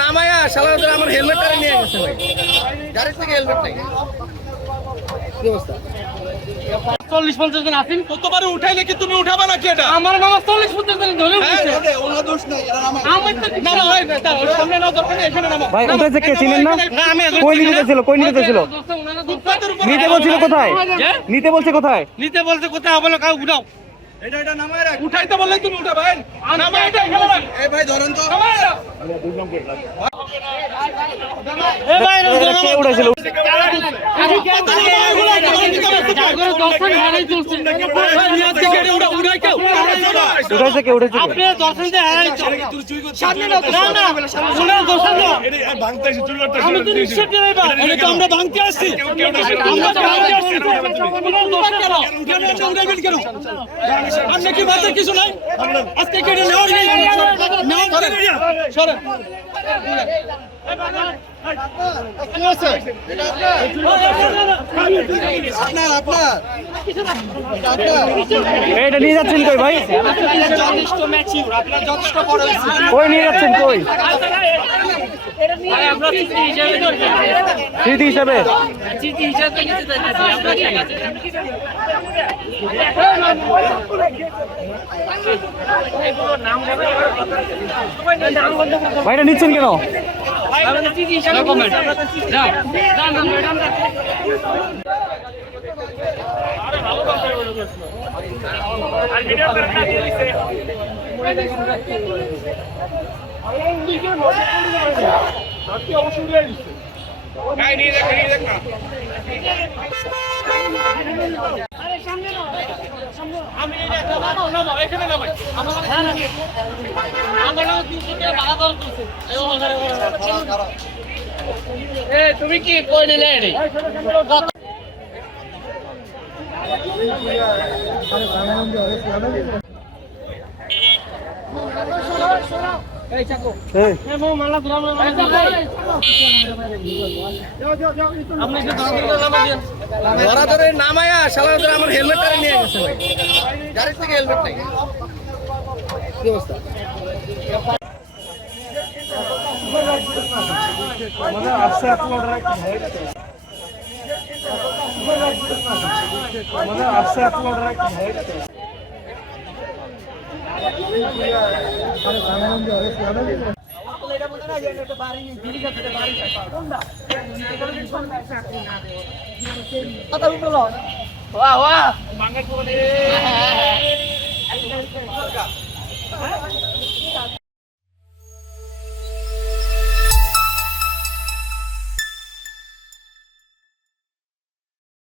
নামায়া শালা আমার হেলমেটটা নিয়ে গেছে ভাই, গাড়ির থেকে হেলমেট নাই। কি অবস্থা? 40-50 জন আছেন, কতবার উঠাইলে কি তুমি উঠাবা নাকি? এটা আমার মামা 40-50 জন ধরে উঠেছে। ওনার দোষ নাই, এটা নামায়। আমার তো না না ভাই, সামনে না দরকার নেই, এখানে নামো। ভাই উঠেছে কে চিনেন না? না আমি কই নিতে ছিল? কই নিতে ছিল? নিতে বলছিল কোথায়? নিতে বলছে কোথায়? নিতে বলতে কোথায় বলে কাউ উঠাও। এটা নামায় রাখ। উঠাইতে বললে তুমি উঠা ভাই। নামাই এটা এখানে রাখ। এই ভাই ধরেন তো। নামাই এটা। এ ভাই কে উঠেছিল? উঠেছে কে? উঠেছে কে? আপনি দর্শন দিয়ে হারাইছো। সামনে না না ওনার দর্শন না। আমি তো নিশ্চয় দিয়ে ভাই। এটা তো আমরা ভাঙতে আসছি। আমরা তো ভাঙতে আসছি। ওনার দর্শন কেন? কেন উড়াবেন কেন? আপনি কি বাতে কিছু নাই? আজকে কেটে নেওয়ার নেই। নাও সরেন। সরেন। এটা নিয়ে যাচ্ছেন কই ভাই? যথেষ্ট ম্যাচিউর, আপনার যথেষ্ট বড় হয়েছে। কই নিয়ে যাচ্ছেন কই? আমরা স্মৃতি হিসাবে ধরবেন। স্মৃতি হিসাবে? স্মৃতি হিসাবে নিতে চাইছি আমরা, ঠিক আছে। এগুলো নাম বলে সবাই নাম বলতে ভাই এটা নিচ্ছেন কেন? আমরা স্মৃতি হিসাবে কমেন্ট না না না ম্যাডাম আরে ভালো কাজ করে আর ভিডিও করে কাজ দিছে আরে লিখে নোট করে দিছে বাকি অবশ্যই দিয়ে দিছে নাই নিয়ে দেখ না আরে সামনে না সামনে আমি এটা না এখানে না ভাই আমরা দুটো দিয়ে ভাড়া কল করছে এ তুমি কি কই নিলে এডি এই চাকো এ মো মালা ধরাম আপনি কি ধরাম দিন ওরা ধরে নামায়া শালা আমার হেলমেটটা নিয়ে গেছে ভাই, গাড়ির থেকে হেলমেট নাই। কি অবস্থা? মানে আসছে আপনার মানে আসছে আপনার वाह वाह